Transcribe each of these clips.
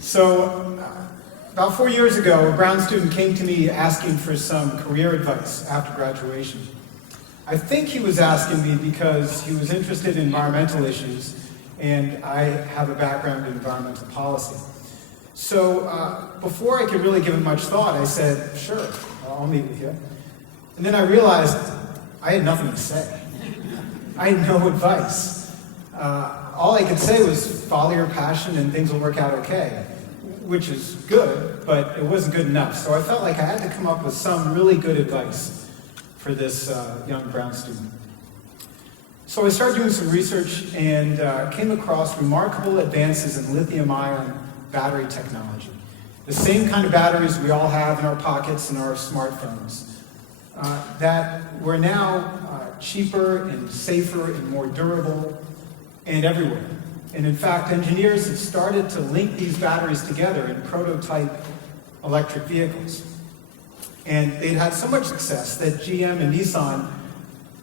So, about 4 years ago, a Brown student came to me asking for some career advice after graduation. I think he was asking me because he was interested in environmental issues, and I have a background in environmental policy. So, before I could really give it much thought, I said, sure, I'll meet with you. And then I realized I had nothing to say. I had no advice. All I could say was follow your passion and things will work out okay, which is good, but it wasn't good enough. So I felt like I had to come up with some really good advice for this young Brown student. So I started doing some research and came across remarkable advances in lithium-ion battery technology. The same kind of batteries we all have in our pockets and our smartphones that were now cheaper and safer and more durable and everywhere. And in fact, engineers have started to link these batteries together in prototype electric vehicles. And they'd had so much success that GM and Nissan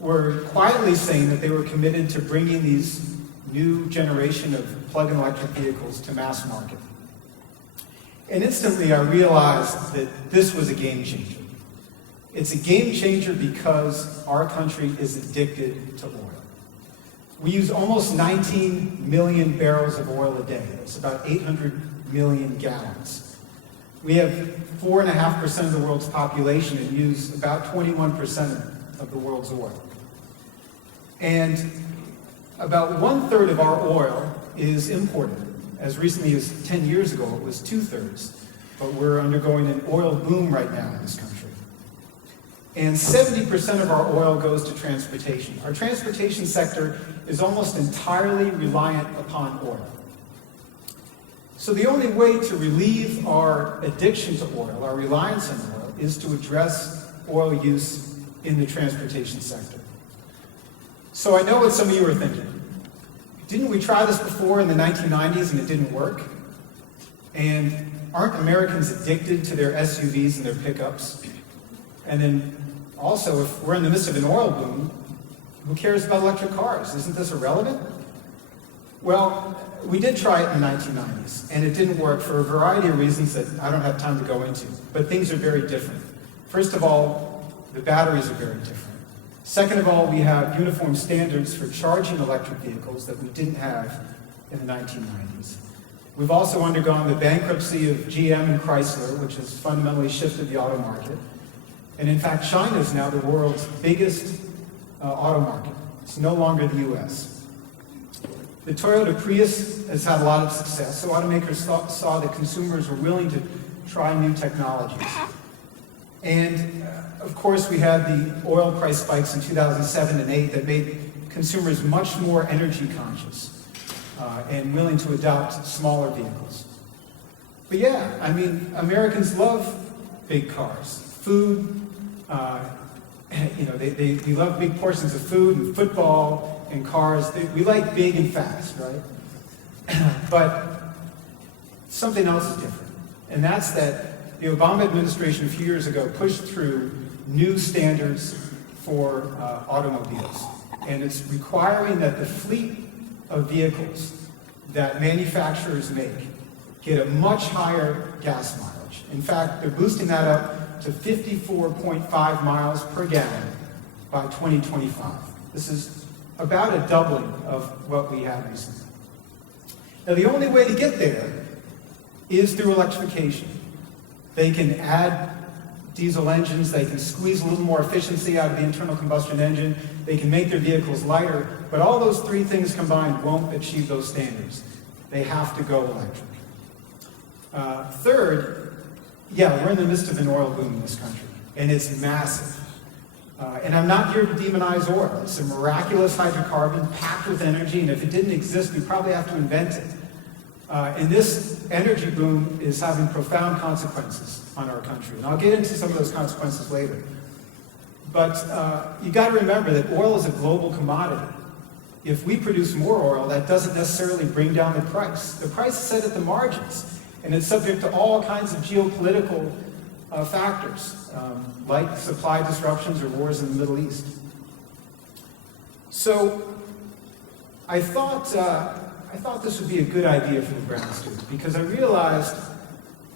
were quietly saying that they were committed to bringing these new generation of plug-in electric vehicles to mass market. And instantly I realized that this was a game changer. It's a game changer because our country is addicted to oil. We use almost 19 million barrels of oil a day. That's about 800 million gallons. We have 4.5% of the world's population and use about 21% of the world's oil. And about 1/3 of our oil is imported. As recently as 10 years ago, it was 2/3. But we're undergoing an oil boom right now in this country. And 70% of our oil goes to transportation. Our transportation sector is almost entirely reliant upon oil. So the only way to relieve our addiction to oil, our reliance on oil, is to address oil use in the transportation sector. So I know what some of you are thinking. Didn't we try this before in the 1990s and it didn't work? And aren't Americans addicted to their SUVs and their pickups? And then also, if we're in the midst of an oil boom, who cares about electric cars? Isn't this irrelevant? Well, we did try it in the 1990s, and it didn't work for a variety of reasons that I don't have time to go into. But things are very different. First of all, the batteries are very different. Second of all, we have uniform standards for charging electric vehicles that we didn't have in the 1990s. We've also undergone the bankruptcy of GM and Chrysler, which has fundamentally shifted the auto market. And in fact, China is now the world's biggest auto market. It's no longer the US. The Toyota Prius has had a lot of success, so automakers saw that consumers were willing to try new technologies. And of course, we had the oil price spikes in 2007 and 2008 that made consumers much more energy conscious and willing to adopt smaller vehicles. But yeah, I mean, Americans love big cars. Food, they love big portions of food and football and cars. We like big and fast, right? But something else is different. And that's that the Obama administration a few years ago pushed through new standards for automobiles. And it's requiring that the fleet of vehicles that manufacturers make get a much higher gas mileage. In fact, they're boosting that up to 54.5 miles per gallon by 2025. This is about a doubling of what we had recently. Now, the only way to get there is through electrification. They can add diesel engines, they can squeeze a little more efficiency out of the internal combustion engine, they can make their vehicles lighter, but all those three things combined won't achieve those standards. They have to go electric. Third, yeah, we're in the midst of an oil boom in this country, and it's massive. And I'm not here to demonize oil. It's a miraculous hydrocarbon packed with energy, and if it didn't exist, we'd probably have to invent it. And this energy boom is having profound consequences on our country, and I'll get into some of those consequences later. But you got to remember that oil is a global commodity. If we produce more oil, that doesn't necessarily bring down the price. The price is set at the margins, and it's subject to all kinds of geopolitical factors, like supply disruptions or wars in the Middle East. So I thought I thought this would be a good idea for the Brown students because I realized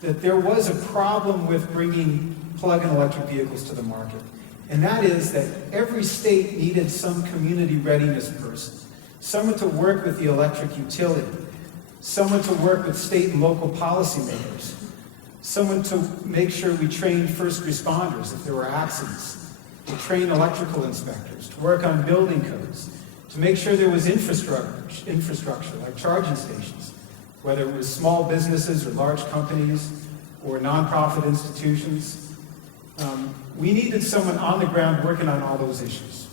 that there was a problem with bringing plug-in electric vehicles to the market. And that is that every state needed some community readiness person, someone to work with the electric utility, someone to work with state and local policymakers, someone to make sure we trained first responders if there were accidents, to train electrical inspectors, to work on building codes, to make sure there was infrastructure like charging stations, whether it was small businesses or large companies or nonprofit institutions. We needed someone on the ground working on all those issues.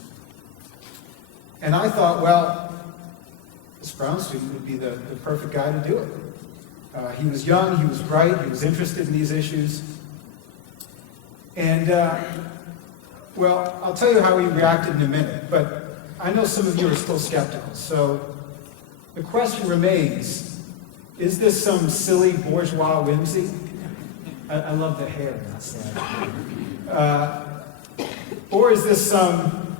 And I thought, well, this Brown student would be the perfect guy to do it. He was young, he was bright, he was interested in these issues. And, well, I'll tell you how he reacted in a minute, but I know some of you are still skeptical. So the question remains, is this some silly bourgeois whimsy? I love the hair on that slide. Or is this some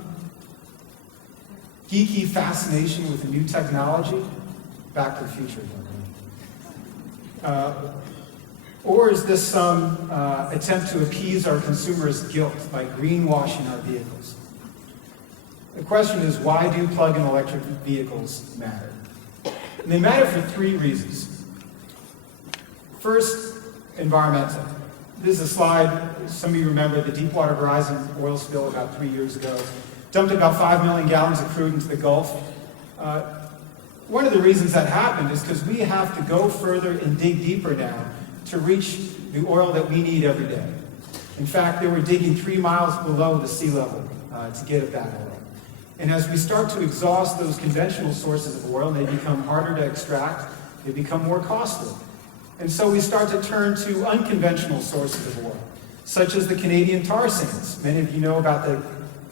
geeky fascination with a new technology? Back to the future. Or is this some attempt to appease our consumers' guilt by greenwashing our vehicles? The question is, why do plug-in electric vehicles matter? And they matter for three reasons. First, environmental. This is a slide, some of you remember the Deepwater Horizon oil spill about 3 years ago. Dumped about 5 million gallons of crude into the Gulf. One of the reasons that happened is because we have to go further and dig deeper now to reach the oil that we need every day. In fact, they were digging 3 miles below the sea level to get at that oil. And as we start to exhaust those conventional sources of oil, they become harder to extract, they become more costly. And so we start to turn to unconventional sources of oil, such as the Canadian tar sands. Many of you know about the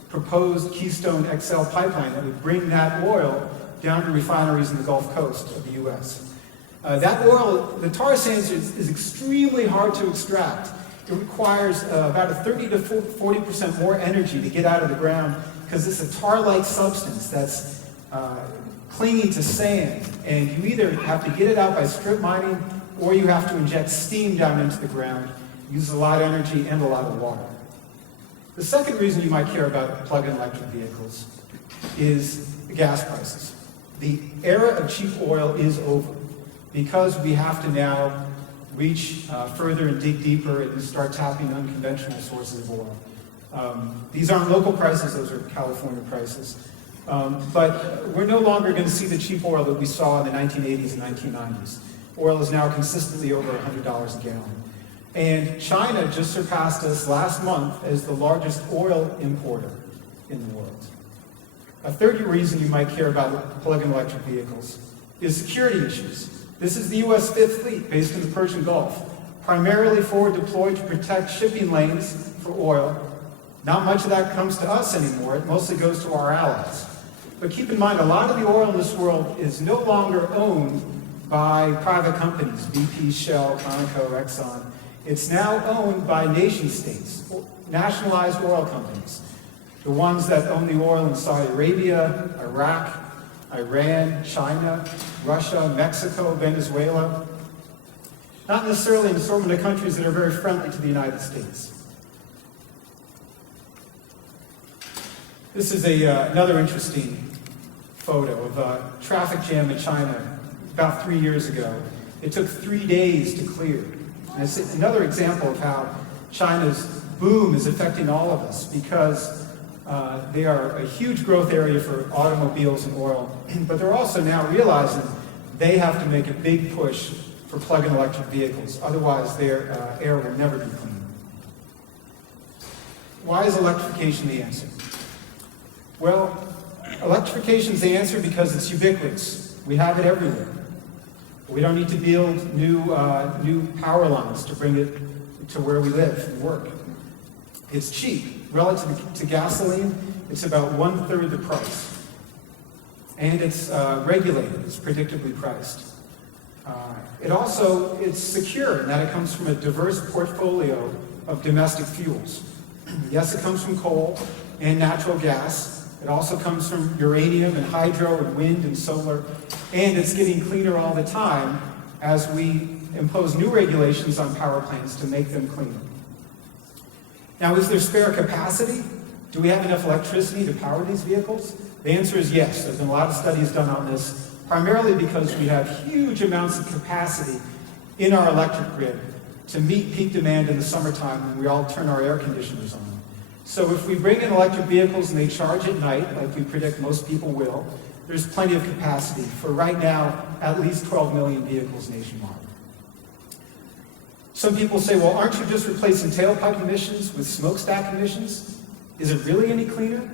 proposed Keystone XL pipeline that would bring that oil down to refineries in the Gulf Coast of the U.S. That oil, the tar sands, is extremely hard to extract. It requires about a 30 to 40% more energy to get out of the ground because it's a tar-like substance that's clinging to sand. And you either have to get it out by strip mining or you have to inject steam down into the ground, use a lot of energy and a lot of water. The second reason you might care about plug-in electric vehicles is the gas prices. The era of cheap oil is over because we have to now reach further and dig deeper and start tapping unconventional sources of oil. These aren't local prices, those are California prices. But we're no longer going to see the cheap oil that we saw in the 1980s and 1990s. Oil is now consistently over $100 a gallon. And China just surpassed us last month as the largest oil importer in the world. A third reason you might care about plug-in electric vehicles is security issues. This is the U.S. Fifth Fleet based in the Persian Gulf, primarily forward deployed to protect shipping lanes for oil. Not much of that comes to us anymore. It mostly goes to our allies. But keep in mind, a lot of the oil in this world is no longer owned by private companies, BP, Shell, Conoco, Exxon. It's now owned by nation states, nationalized oil companies. The ones that own the oil in Saudi Arabia, Iraq, Iran, China, Russia, Mexico, Venezuela. Not necessarily an assortment of countries that are very friendly to the United States. This is another interesting photo of a traffic jam in China about 3 years ago. It took 3 days to clear. And it's another example of how China's boom is affecting all of us because they are a huge growth area for automobiles and oil, but they're also now realizing they have to make a big push for plug-in electric vehicles. Otherwise, their air will never be clean. Why is electrification the answer? Well, electrification is the answer because it's ubiquitous. We have it everywhere. We don't need to build new power lines to bring it to where we live and work. It's cheap. Relative to gasoline, it's about 1/3 the price. And it's regulated. It's predictably priced. It's secure in that it comes from a diverse portfolio of domestic fuels. Yes, it comes from coal and natural gas, It also comes from uranium and hydro and wind and solar, and it's getting cleaner all the time as we impose new regulations on power plants to make them cleaner. Now, is there spare capacity? Do we have enough electricity to power these vehicles? The answer is yes. There's been a lot of studies done on this, primarily because we have huge amounts of capacity in our electric grid to meet peak demand in the summertime when we all turn our air conditioners on. So if we bring in electric vehicles and they charge at night, like we predict most people will, there's plenty of capacity for right now at least 12 million vehicles nationwide. Some people say, well, aren't you just replacing tailpipe emissions with smokestack emissions? Is it really any cleaner?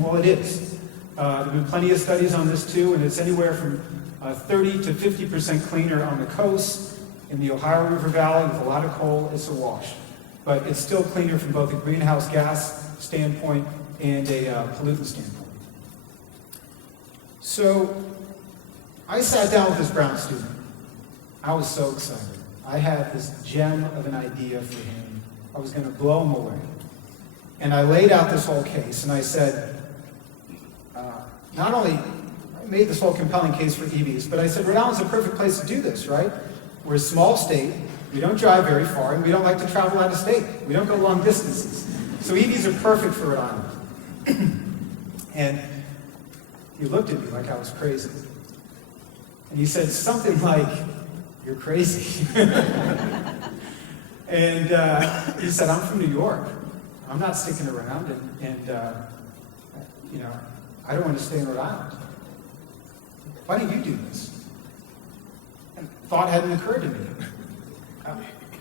Well, it is. There have been plenty of studies on this too, and it's anywhere from 30 to 50% cleaner on the coast. In the Ohio River Valley with a lot of coal, it's a wash. But it's still cleaner from both a greenhouse gas standpoint and a pollutant standpoint. So I sat down with this Brown student. I was so excited. I had this gem of an idea for him. I was going to blow him away. And I laid out this whole case, and I said, not only I made this whole compelling case for EVs, but I said, Rhode Island's a perfect place to do this, right? We're a small state, we don't drive very far, and we don't like to travel out of state. We don't go long distances. So EVs are perfect for Rhode Island. And he looked at me like I was crazy. And he said something like, "You're crazy." And he said, "I'm from New York. I'm not sticking around, and I don't want to stay in Rhode Island. Why don't you do this?" And thought hadn't occurred to me.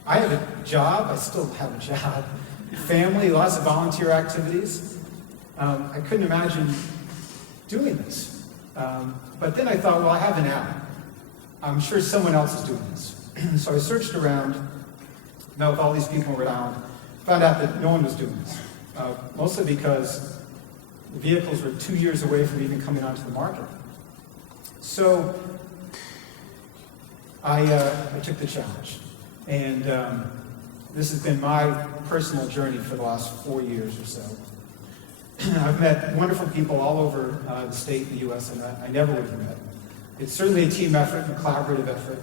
I have a job, I still have a job, family, lots of volunteer activities. I couldn't imagine doing this. But then I thought, well, I have an out. I'm sure someone else is doing this. So I searched around, met with all these people in Rhode Island, found out that no one was doing this. Mostly because the vehicles were 2 years away from even coming onto the market. So I took the challenge. And this has been my personal journey for the last 4 years or so. I've met wonderful people all over the state and the U.S. and I never would have met. It's certainly a team effort and a collaborative effort.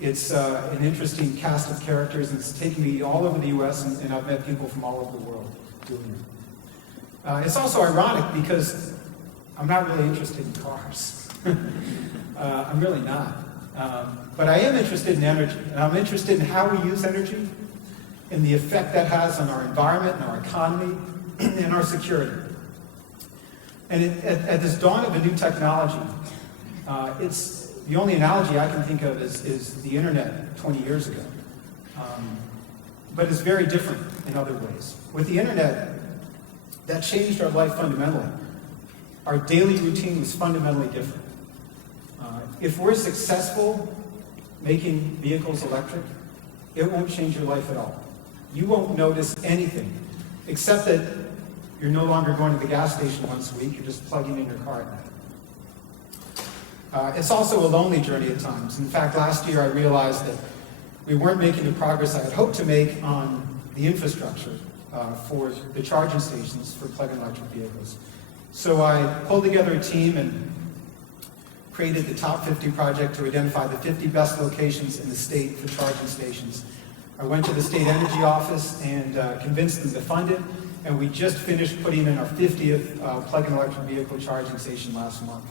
It's an interesting cast of characters, and it's taken me all over the U.S. and I've met people from all over the world doing it. It's also ironic because I'm not really interested in cars. I'm really not. But I am interested in energy, and I'm interested in how we use energy and the effect that has on our environment and our economy and our security. And at this dawn of a new technology, it's the only analogy I can think of is the internet 20 years ago. But it's very different in other ways. With the internet, that changed our life fundamentally. Our daily routine was fundamentally different. If we're successful making vehicles electric, it won't change your life at all. You won't notice anything, except that you're no longer going to the gas station once a week, you're just plugging in your car at night. It's also a lonely journey at times. In fact, last year I realized that we weren't making the progress I had hoped to make on the infrastructure for the charging stations for plug-in electric vehicles. So I pulled together a team and created the Top 50 project to identify the 50 best locations in the state for charging stations. I went to the state energy office and convinced them to fund it, and we just finished putting in our 50th plug-in electric vehicle charging station last month.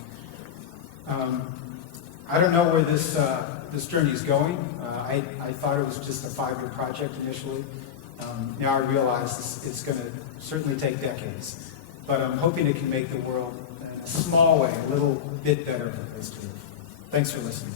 I don't know where this journey is going. I thought it was just a 5-year project initially. Now I realize it's going to certainly take decades, but I'm hoping it can make the world in a small way a little bit better of a place to live. Thanks for listening.